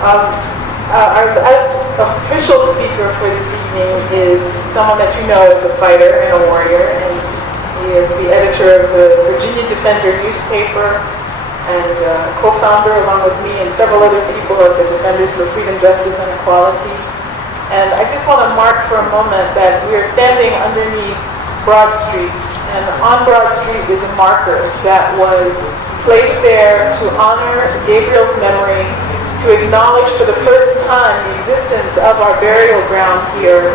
Our last official speaker for this evening is someone that you know as a fighter and a warrior, and he is the editor of the Virginia Defender newspaper and co-founder, along with me and several other people, of the Defenders for Freedom, Justice, and Equality. And I just want to mark for a moment that we are standing underneath Broad Street, and on Broad Street is a marker that was placed there to honor Gabriel's memory, to acknowledge for the first time the existence of our burial ground here,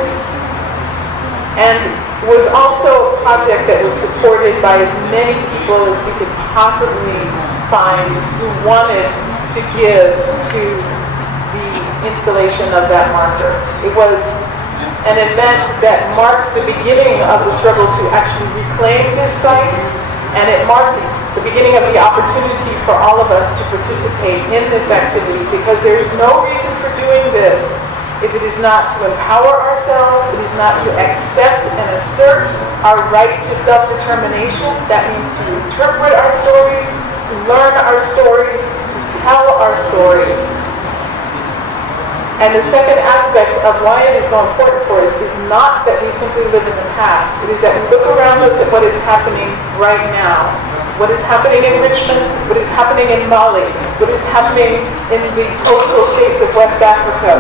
and was also a project that was supported by as many people as we could possibly find who wanted to give to the installation of that marker. It was an event that marked the beginning of the struggle to actually reclaim this site, and it marked the beginning of the opportunity for all of us to participate in this activity, because there is no reason for doing this if it is not to empower ourselves, it is not to accept and assert our right to self-determination. That means to interpret our stories, to learn our stories, to tell our stories. And the second aspect of why it is so important for us is not that we simply live in the past. It is that we look around us at what is happening right now. What is happening in Richmond, what is happening in Mali, what is happening in the coastal states of West Africa.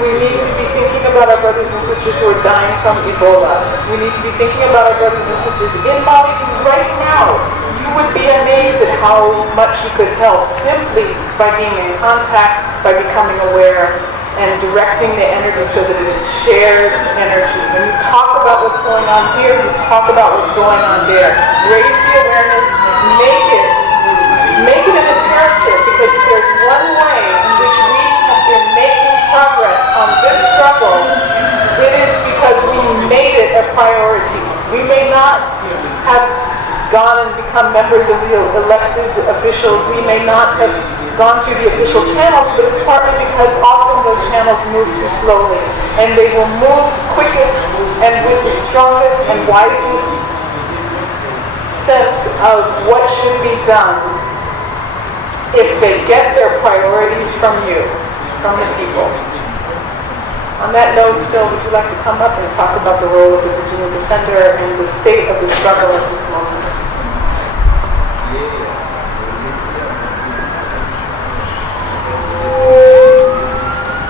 We need to be thinking about our brothers and sisters who are dying from Ebola. We need to be thinking about our brothers and sisters in Mali right now. You would be amazed at how much you could help simply by being in contact, by becoming aware, and directing the energy so that it is shared energy. When you talk about what's going on here, you talk about what's going on there. Raise the awareness, make it an imperative, because if there's one way in which we have been making progress on this struggle, it is because we made it a priority. We may not have gone and become members of the elected officials, we may not have gone through the official channels, but it's partly because often those channels move too slowly, and they will move quickest and with the strongest and wisest sense of what should be done if they get their priorities from you, from the people. On that note, Phil, would you like to come up and talk about the role of the Virginia Defender and the state of the struggle at this moment?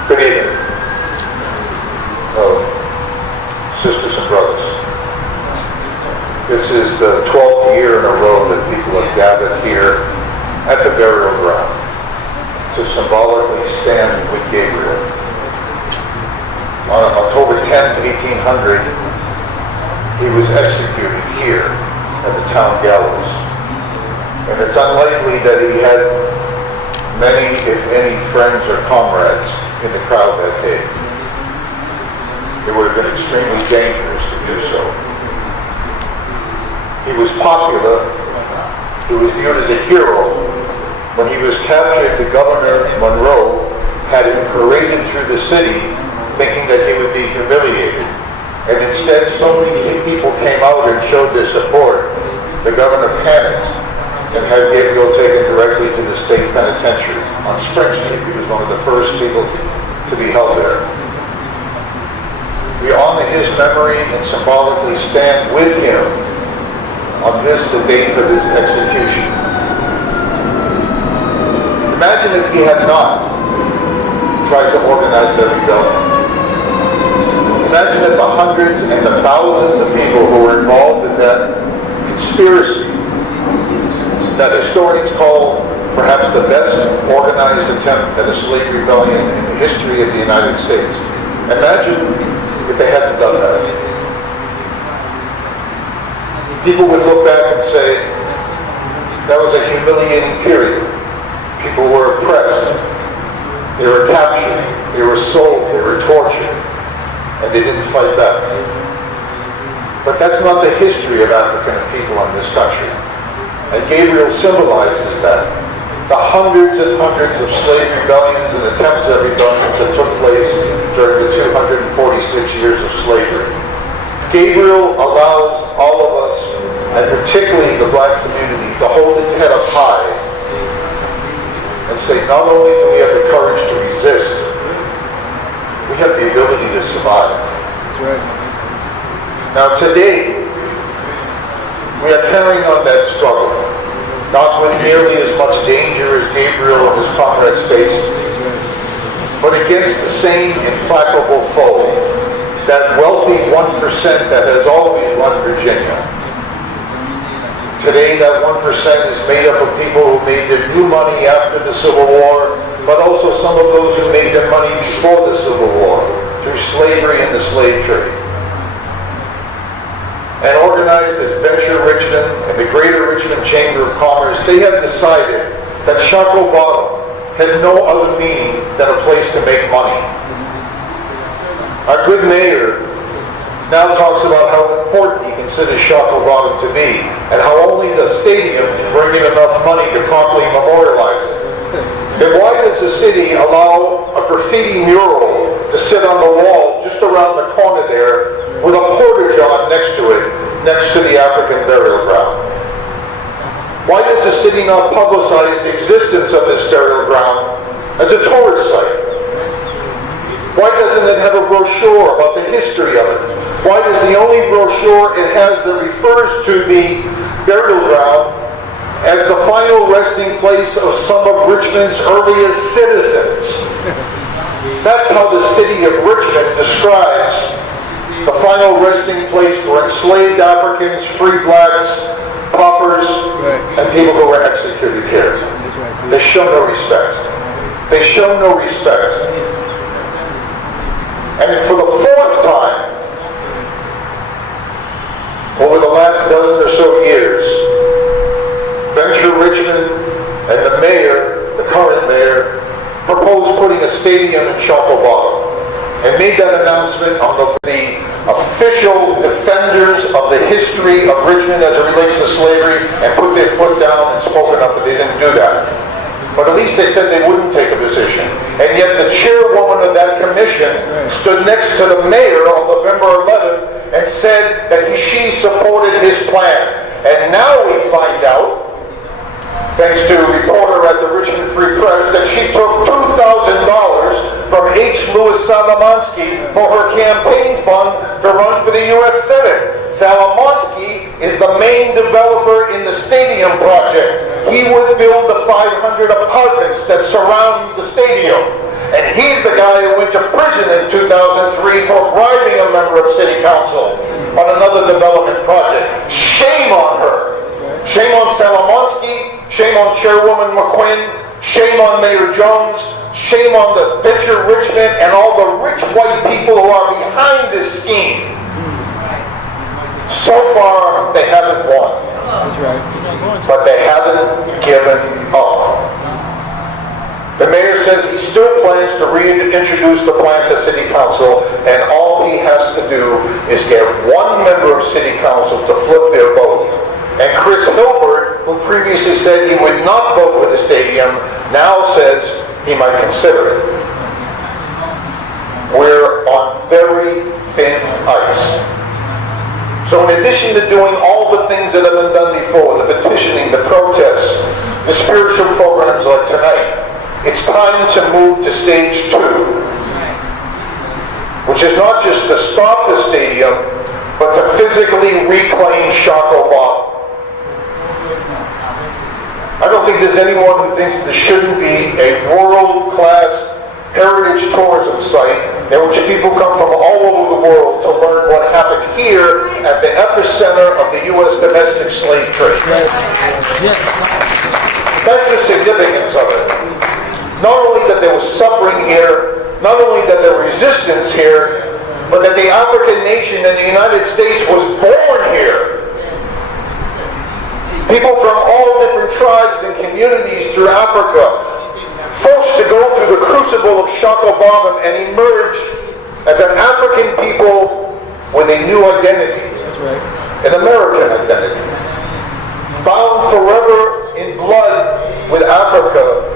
Good evening, sisters and brothers. This is the 12th year in a row that people have gathered here at the burial ground to symbolically stand with Gabriel. On October 10th, 1800, he was executed here at the town gallows. And it's unlikely that he had many, if any, friends or comrades in the crowd that day. It would have been extremely dangerous to do so. He was popular. He was viewed as a hero. When he was captured, the governor, Monroe, had him paraded through the city thinking that he would be humiliated. And instead, so many people came out and showed their support, the governor panicked and had Gabriel taken directly to the state penitentiary on Spring Street. He was one of the first people to be held there. We honor his memory and symbolically stand with him on this, the date of his execution. Imagine if he had not tried to organize that rebellion. Imagine if the hundreds and the thousands of people who were involved in that conspiracy that historians call perhaps the best organized attempt at a slave rebellion in the history of the United States. Imagine if they hadn't done that. People would look back and say, that was a humiliating period. People were oppressed. They were captured. They were sold. They were tortured. And they didn't fight back. But that's not the history of African people in this country. And Gabriel symbolizes that. The hundreds and hundreds of slave rebellions and attempts at rebellions that took place during the 246 years of slavery. Gabriel allows all of us, and particularly the black community, to hold its head up high and say, not only do we have the courage to resist, we have the ability to survive. That's right. Now today, we are carrying on that struggle, not with nearly as much danger as Gabriel and his comrades faced, but against the same implacable foe, that wealthy 1% that has always run Virginia. Today, that 1% is made up of people who made their new money after the Civil War, but also some of those who made their money before the Civil War, through slavery and the slave trade. And organized as Venture Richmond and the Greater Richmond Chamber of Commerce, they have decided that Shockoe Bottom had no other meaning than a place to make money. Our good mayor now talks about how important he considers Shockoe Bottom to be, and how only the stadium can bring in enough money to properly memorialize it. Then why does the city allow a graffiti mural to sit on the wall just around the corner there with a porta-john next to it, next to the African burial ground? Why does the city not publicize the existence of this burial ground as a tourist site? Why doesn't it have a brochure about the history of it? Why does the only brochure it has that refers to the burial ground as the final resting place of some of Richmond's earliest citizens? That's how the city of Richmond describes the final resting place for enslaved Africans, free blacks, paupers, and people who were executed here. They show no respect. They show no respect. And for the fourth time, over the last dozen or so years, Venture Richmond and the mayor, the current mayor, proposed putting a stadium in Shockoe Bottom, and made that announcement on the official defenders of the history of Richmond as it relates to slavery, and put their foot down and spoken up, but they didn't do that. But at least they said they wouldn't take a position. And yet the chairwoman of that commission stood next to the mayor on November 11th and said that she supported his plan. And now we find out, thanks to a reporter at the Richmond Free Press, that she took $2,000 from H. Louis Salomonsky for her campaign fund to run for the U.S. Senate. Salomonsky is the main developer in the stadium project. He would build the 500 apartments that surround the stadium. And he's the guy who went to prison in 2003 for bribing a member of city council on another development project. Shame on her. Shame on Salomonsky. Shame on Chairwoman McQuinn. Shame on Mayor Jones. Shame on the Venture Richmond and all the rich white people who are behind this scheme. So far, they haven't won. That's right. But they haven't given up. The mayor says he still plans to reintroduce the plan to City Council, and all he has to do is get one member of City Council to flip their vote. And Chris Hilbert, who previously said he would not vote for the stadium, now says he might consider it. We're on very thin ice. So in addition to doing all the things that have been done before, the petitioning, the protests, the spiritual programs like tonight, it's time to move to stage 2, which is not just to stop the stadium, but to physically reclaim Shockoe Bottom. I don't think there's anyone who thinks this shouldn't be a world-class heritage tourism site in which people come from all over the world to learn what happened here at the epicenter of the U.S. domestic slave trade. Yes. Yes. That's the significance of it. Not only that there was suffering here, not only that there was resistance here, but that the African nation in the United States was born here. People from all different tribes and communities through Africa, forced to go through the crucible of Shockoe Bottom and emerge as an African people with a new identity. That's right. An American identity. Bound forever in blood with Africa,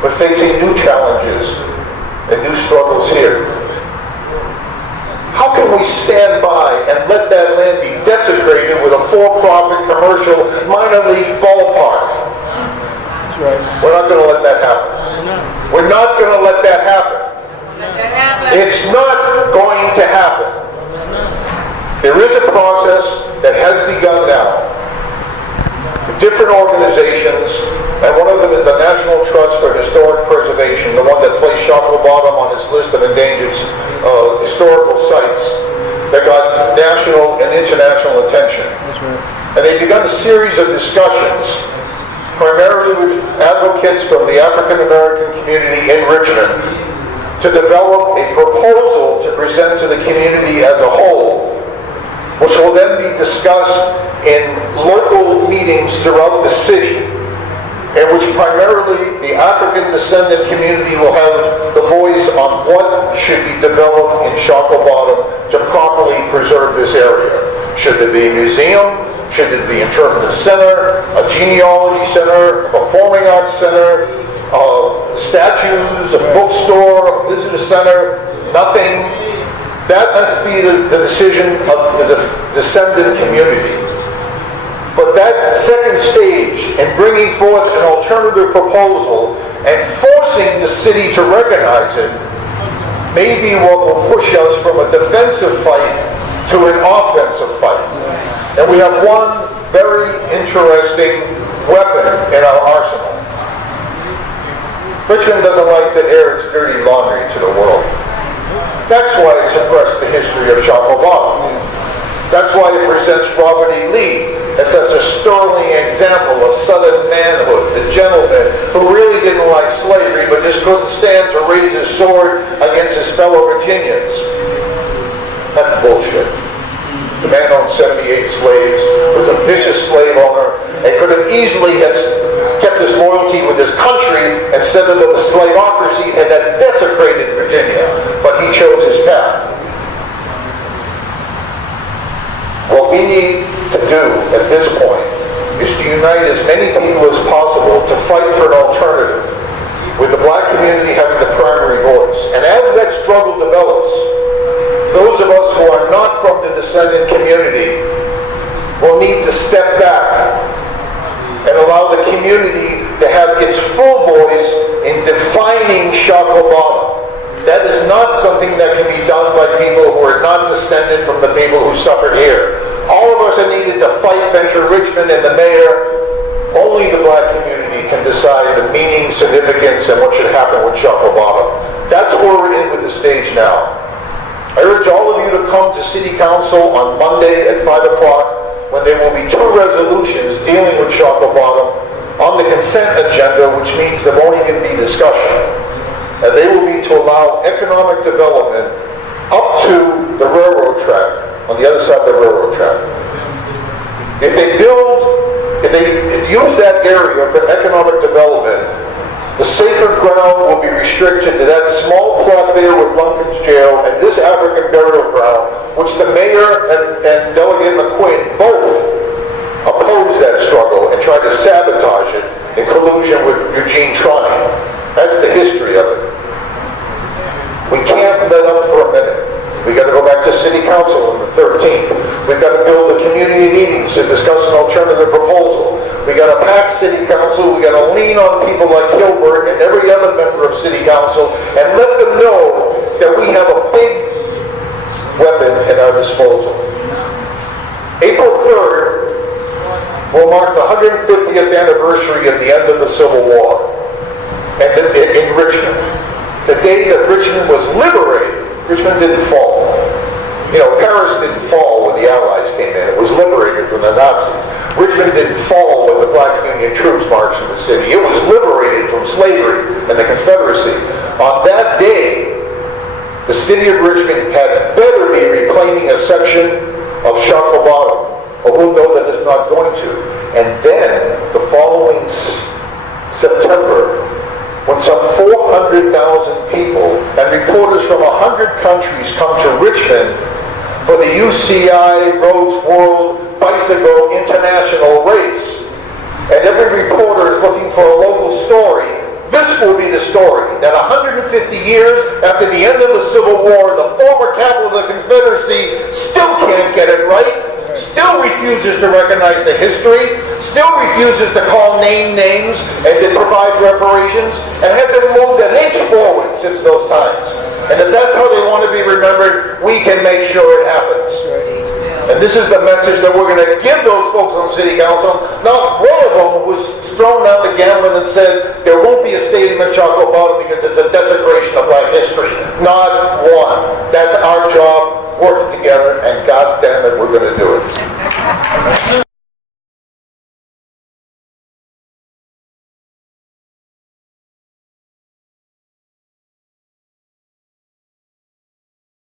but facing new challenges and new struggles here. How can we stand by and let that land be desecrated with a for-profit commercial minor league ballpark? right. We're not going to let that happen. We're not going to let that happen. Let that happen. It's not going to happen. It's not. There is a process that has begun now. Different organizations, and one of them is the National Trust for Historic Preservation, the one that placed Shockoe Bottom on its list of endangered historical sites that got national and international attention. That's right. And they've begun a series of discussions, primarily with advocates from the African American community in Richmond, to develop a proposal to present to the community as a whole, which will then be discussed in local meetings throughout the city, in which primarily the African descendant community will have the voice on what should be developed in Shockoe Bottom to properly preserve this area. Should there be a museum? Should it be an interpretive center, a genealogy center, a performing arts center, statues, a bookstore, a visitor center? Nothing. That must be the decision of the descendant community. But that second stage in bringing forth an alternative proposal and forcing the city to recognize it may be what will push us from a defensive fight to an offensive fight. And we have one very interesting weapon in our arsenal. Richmond doesn't like to air its dirty laundry to the world. That's why it suppressed the history of Shockoe Bottom. That's why it presents Robert E. Lee as such a sterling example of Southern manhood, the gentleman who really didn't like slavery but just couldn't stand to raise his sword against his fellow Virginians. That's bullshit. The man owned 78 slaves, was a vicious slave owner, and could have easily have kept his loyalty with his country instead of the slaveocracy and that desecrated Virginia. But he chose his path. What we need to do at this point is to unite as many people as possible to fight for an alternative, with the black community having the primary voice. And as that struggle develops, those of us who are not from the descendant community will need to step back and allow the community to have its full voice in defining Shockoe Bottom. That is not something that can be done by people who are not descended from the people who suffered here. All of us are needed to fight Venture Richmond and the mayor. Only the black community can decide the meaning, significance, and what should happen with Shockoe Bottom. That's where we're in with the stage now. I urge all of you to come to City Council on Monday at 5 o'clock when there will be 2 resolutions dealing with Shockoe Bottom on the consent agenda, which means there won't even be discussion. And they will be to allow economic development up to the railroad track, on the other side of the railroad track. If they use that area for economic development, the sacred ground will be restricted to that small plot there with Lumpkin's Jail and this African burial ground, which the mayor and Delegate McQueen both opposed that struggle and tried to sabotage it in collusion with Eugene Trani. That's the history of it. We can't let up for a minute. We got to go back to City Council on the 13th. We've got to build the community meetings to discuss an alternative proposal. We got to pack City Council. We got to lean on people like Hilbert and every other member of City Council and let them know that we have a big weapon at our disposal. April 3rd will mark the 150th anniversary of the end of the Civil War in Richmond. The day that Richmond was liberated. Richmond didn't fall. Paris didn't fall when the Allies came in. It was liberated from the Nazis. Richmond didn't fall when the Black Union troops marched in the city. It was liberated from slavery and the Confederacy. On that day, the city of Richmond had better be reclaiming a section of Shockoe Bottom, or we'll know that it's not going to. And then, the following September, when some 400,000 people and reporters from 100 countries come to Richmond for the UCI Roads World Bicycle International Race, and every reporter is looking for a local story, this will be the story, that 150 years after the end of the Civil War, the former capital of the Confederacy still can't get it right, still refuses to recognize the history, still refuses to call names and to provide reparations, and hasn't moved an inch forward since those times. And if that's how they want to be remembered, we can make sure it happens. And this is the message that we're going to give those folks on City Council. Not one of them was thrown down the gambling and said there won't be a stadium in Chocolate because it's a desecration of Black history. Not one. That's our job, working together, and God damn it, we're going to do it.